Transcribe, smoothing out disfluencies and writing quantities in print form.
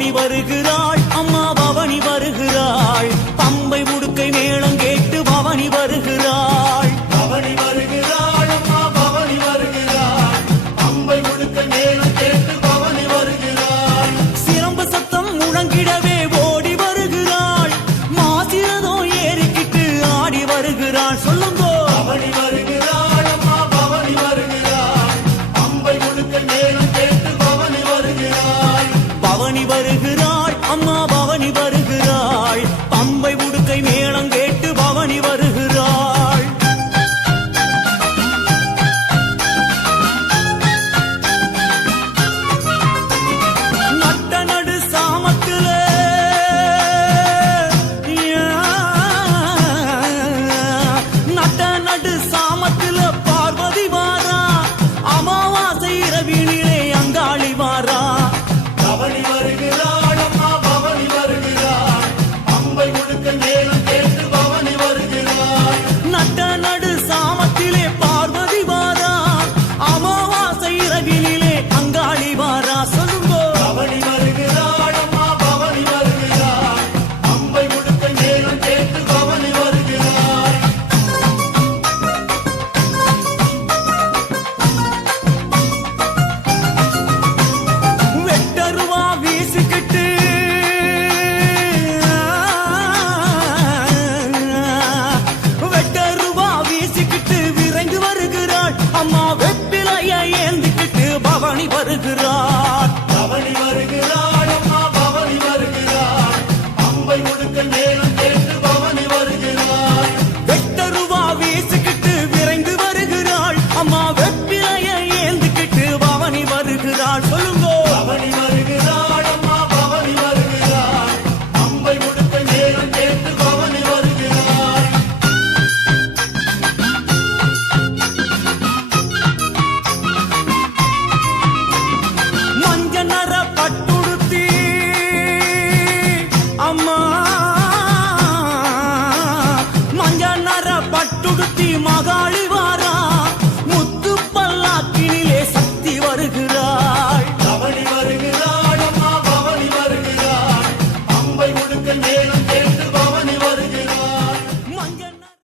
பவனி வருகிறாள் அம்மா பவனி வருகிறாள் பம்பை முடுக்கை மேளம் கேட்டு பவனி வருகிறாள் பவனி வருகிறாள் அம்மா பவனி வருகிறாள் பம்பை முடுக்கை மேளம் கேட்டு பவனி வருகிறாள் சிரம்பு சத்தம் முழங்கிடவே ஓடி வருகிறாள் மாசிரதோ ஏறிக்கிட்டு ஆடி வருகிறாள் சொல்லுங்கோ பவனி வருகிறாள் அம்மா பவனி வருகிறாள் பம்பை முடுக்கை மேளம் கேட்டு பவனி வருகிறாள் பவனி வருகிறாள்